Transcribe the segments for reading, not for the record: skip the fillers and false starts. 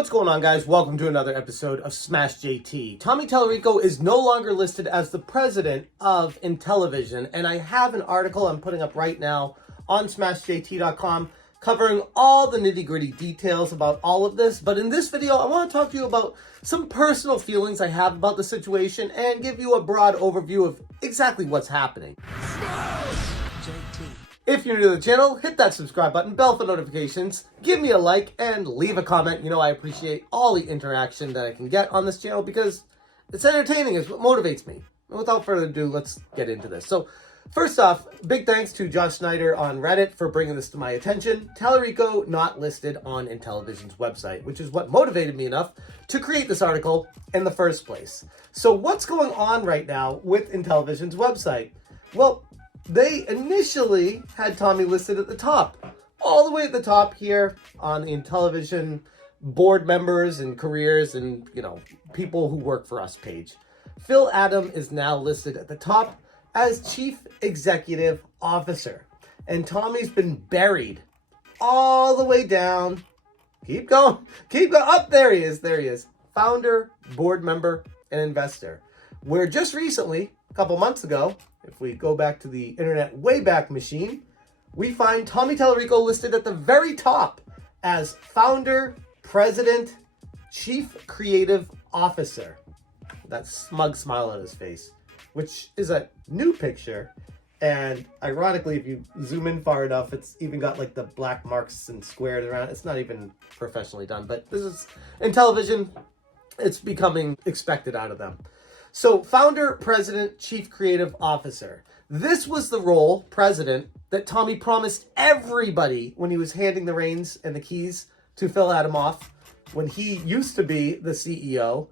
What's going on, guys? Welcome to another episode of Smash JT. Tommy Tallarico is no longer listed as the president of Intellivision, and I have an article I'm putting up right now on smashjt.com covering all the nitty-gritty details about all of this. But in this video, I want to talk to you about some personal feelings I have about the situation and give you a broad overview of exactly what's happening. If you're new to the channel, hit that subscribe button, bell for notifications, give me a like, and leave a comment. You know, I appreciate all the interaction that I can get on this channel because it's entertaining. It's what motivates me. And without further ado, let's get into this. So, first off, big thanks to Josh Snyder on Reddit for bringing this to my attention. Tallarico not listed on Intellivision's website, which is what motivated me enough to create this article in the first place. So what's going on right now with Intellivision's website? Well, they initially had Tommy listed at the top, all the way at the top here on the Intellivision board members and careers and, you know, people who work for us page. Phil Adam is now listed at the top as Chief Executive Officer. And Tommy's been buried all the way down. Keep going. Up, there he is. Founder, board member, and investor. Where just recently, a couple months ago, if we go back to the internet Wayback Machine, we find Tommy Tallarico listed at the very top as founder, president, chief creative officer. That smug smile on his face, which is a new picture. And ironically, if you zoom in far enough, it's even got like the black marks and squares around. It's not even professionally done, but this is Intellivision. It's becoming expected out of them. So founder, president, chief creative officer. This was the role, president, that Tommy promised everybody when he was handing the reins and the keys to Phil Adam off when he used to be the CEO.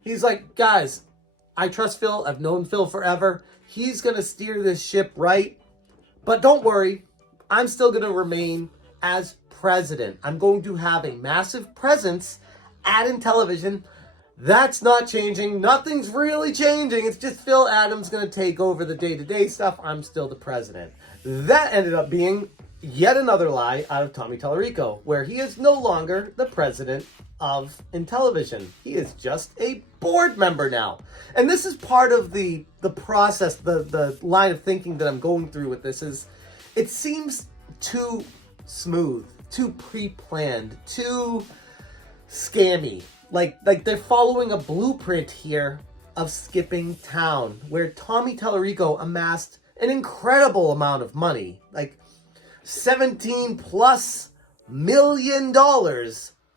He's like, guys, I trust Phil. I've known Phil forever. He's going to steer this ship right. But don't worry, I'm still going to remain as president. I'm going to have a massive presence at Intellivision. That's not changing. Nothing's really changing. It's just Phil Adams going to take over the day-to-day stuff. I'm still the president. That ended up being yet another lie out of Tommy Tallarico, where he is no longer the president of Intellivision. He is just a board member now. And this is part of the process, the line of thinking that I'm going through with this is, it seems too smooth, too pre-planned, too scammy. Like they're following a blueprint here of skipping town, where Tommy Tallarico amassed an incredible amount of money, like $17+ million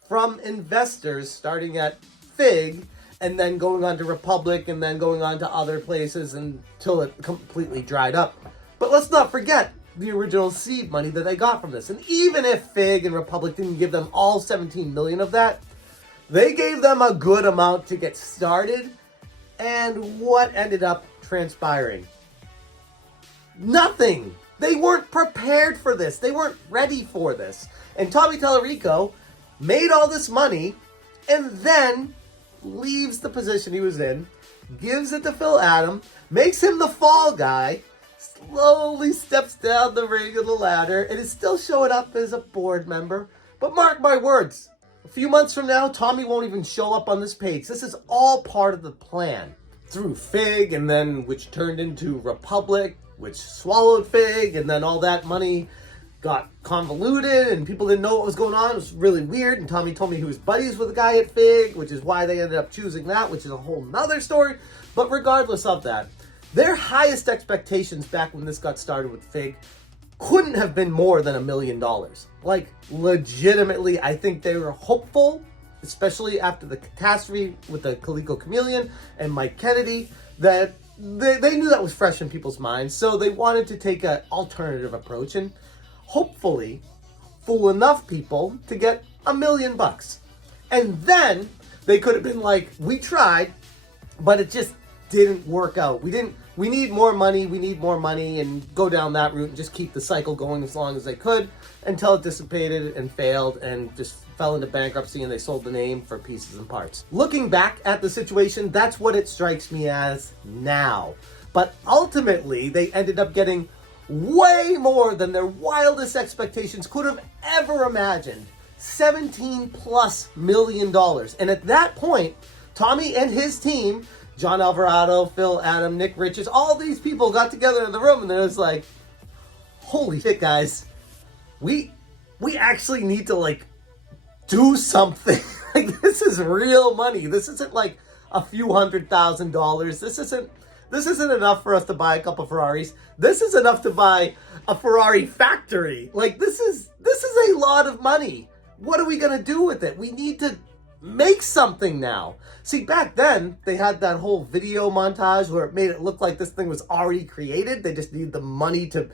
from investors starting at Fig and then going on to Republic and then going on to other places until it completely dried up. But let's not forget the original seed money that they got from this. And even if Fig and Republic didn't give them all 17 million of that, they gave them a good amount to get started. And what ended up transpiring? Nothing. They weren't prepared for this. They weren't ready for this. And Tommy Tallarico made all this money and then leaves the position he was in, gives it to Phil Adam, makes him the fall guy, slowly steps down the ring of the ladder, and is still showing up as a board member. But mark my words, a few months from now, Tommy won't even show up on this page. This is all part of the plan. Through Fig, and then which turned into Republic, which swallowed Fig, and then all that money got convoluted, and people didn't know what was going on. It was really weird, and Tommy told me he was buddies with a guy at Fig, which is why they ended up choosing that, which is a whole nother story. But regardless of that, their highest expectations back when this got started with Fig couldn't have been more than $1 million. Like, legitimately, I think they were hopeful, especially after the catastrophe with the Calico Chameleon and Mike Kennedy, that they knew that was fresh in people's minds. So they wanted to take an alternative approach and hopefully fool enough people to get $1 million. And then they could have been like, we tried, but it just didn't work out. We need more money, and go down that route and just keep the cycle going as long as they could until it dissipated and failed and just fell into bankruptcy, and they sold the name for pieces and parts. Looking back at the situation, that's what it strikes me as now. But ultimately, they ended up getting way more than their wildest expectations could have ever imagined. $17 plus million. And at that point, Tommy and his team, John Alvarado, Phil Adam, Nick Richards, all these people got together in the room and it was like, holy shit, guys, we actually need to like do something. Like, this is real money. This isn't like a few $100,000. This isn't enough for us to buy a couple Ferraris. This is enough to buy a Ferrari factory. Like, this is a lot of money. What are we gonna do with it? We need to make something now. See, back then, they had that whole video montage where it made it look like this thing was already created. They just needed the money to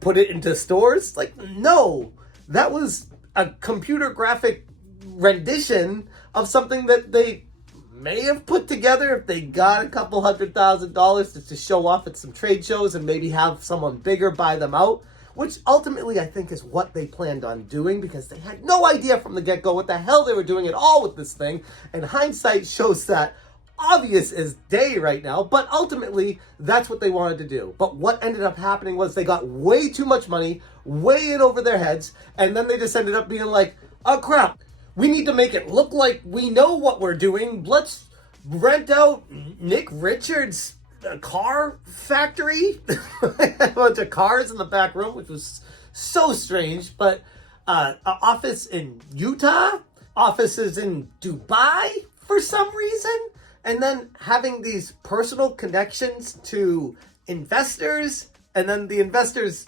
put it into stores. Like, no, that was a computer graphic rendition of something that they may have put together if they got a couple $100,000 just to show off at some trade shows and maybe have someone bigger buy them out, which ultimately I think is what they planned on doing because they had no idea from the get-go what the hell they were doing at all with this thing. And hindsight shows that obvious as day right now, but ultimately that's what they wanted to do. But what ended up happening was they got way too much money, way in over their heads, and then they just ended up being like, oh crap, we need to make it look like we know what we're doing. Let's rent out Nick Richards' car factory. A bunch of cars in the back room, which was so strange. But an office in Utah, offices in Dubai for some reason. And then having these personal connections to investors. And then the investors'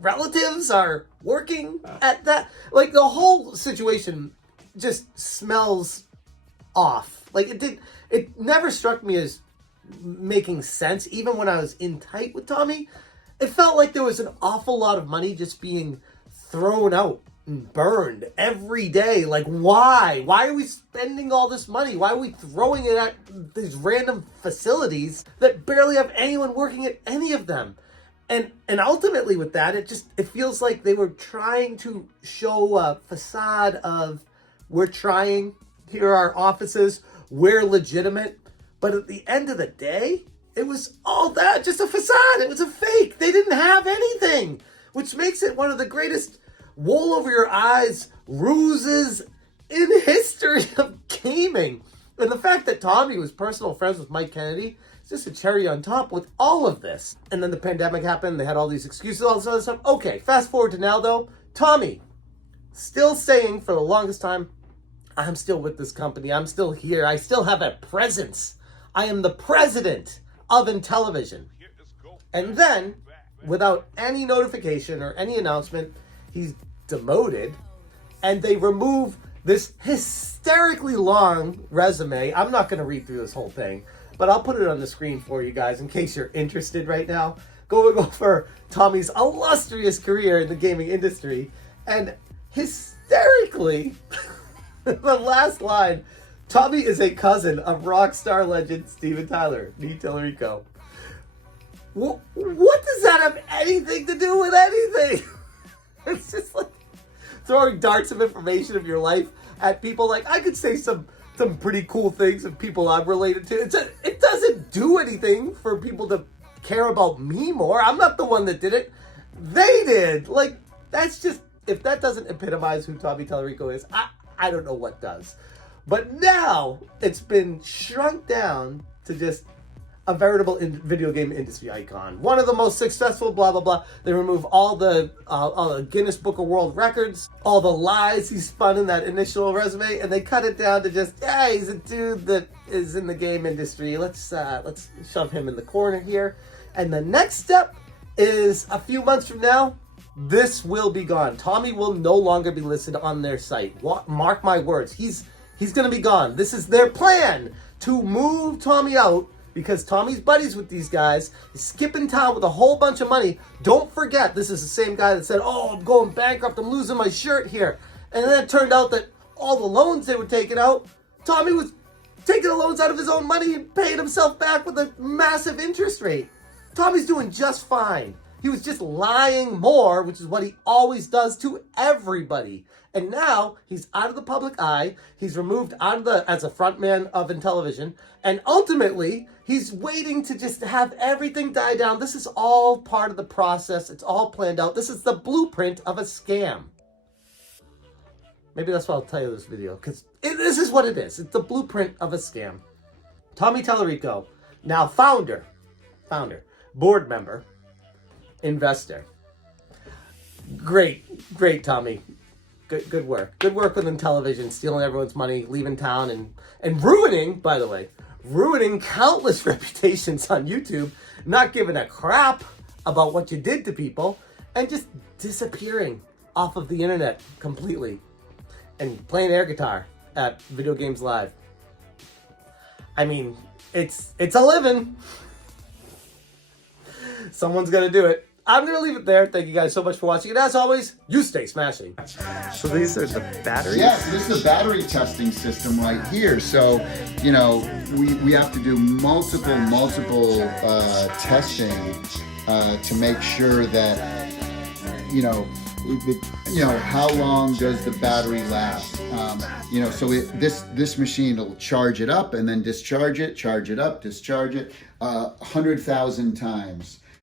relatives are working at that. Like, the whole situation just smells off. Like, it never struck me as making sense. Even when I was in tight with Tommy, it felt like there was an awful lot of money just being thrown out and burned every day. Like, why are we spending all this money? Why are we throwing it at these random facilities that barely have anyone working at any of them? And ultimately with that, it feels like they were trying to show a facade of, we're trying, here are our offices, we're legitimate. But at the end of the day, it was all that, just a facade. It was a fake. They didn't have anything, which makes it one of the greatest wool over your eyes ruses in history of gaming. And the fact that Tommy was personal friends with Mike Kennedy, just a cherry on top with all of this. And then the pandemic happened. They had all these excuses, all this other stuff. Okay, fast forward to now, though. Tommy, still saying for the longest time, I'm still with this company. I'm still here. I still have a presence. I am the president of Intellivision. And then, without any notification or any announcement, he's demoted. And they remove this hysterically long resume. I'm not going to read through this whole thing, but I'll put it on the screen for you guys in case you're interested right now. Go over Tommy's illustrious career in the gaming industry. And hysterically, the last line, Tommy is a cousin of rock star legend Steven Tyler, nee Tallarico. What does that have anything to do with anything? It's just like throwing darts of information of your life at people. Like, I could say some pretty cool things of people I'm related to. It doesn't do anything for people to care about me more. I'm not the one that did it. They did. Like, that's just, if that doesn't epitomize who Tommy Tallarico is, I don't know what does. But now it's been shrunk down to just a veritable video game industry icon. One of the most successful, blah, blah, blah. They remove all the Guinness Book of World Records, all the lies he spun in that initial resume, and they cut it down to just, yeah, he's a dude that is in the game industry. Let's shove him in the corner here. And the next step is a few months from now, this will be gone. Tommy will no longer be listed on their site. Mark my words. He's going to be gone. This is their plan to move Tommy out because Tommy's buddies with these guys. He's skipping town with a whole bunch of money. Don't forget, this is the same guy that said, oh, I'm going bankrupt. I'm losing my shirt here. And then it turned out that all the loans they were taking out, Tommy was taking the loans out of his own money and paying himself back with a massive interest rate. Tommy's doing just fine. He was just lying more, which is what he always does to everybody. And now he's out of the public eye. He's removed as a frontman of Intellivision. And ultimately, he's waiting to just have everything die down. This is all part of the process. It's all planned out. This is the blueprint of a scam. Maybe that's why I'll tell you this video, because this is what it is. It's the blueprint of a scam. Tommy Tallarico, now founder, board member, investor. Great, Tommy. Good work. Good work with Intellivision, stealing everyone's money, leaving town, and ruining, by the way, countless reputations on YouTube, not giving a crap about what you did to people, and just disappearing off of the internet completely, and playing air guitar at Video Games Live. I mean, it's a living. Someone's gonna do it. I'm going to leave it there. Thank you guys so much for watching. And as always, you stay smashing. So these are the batteries? Yes, this is the battery testing system right here. So, you know, we have to do multiple testing to make sure that, how long does the battery last? So this machine will charge it up and then discharge it, charge it up, discharge it 100,000 times.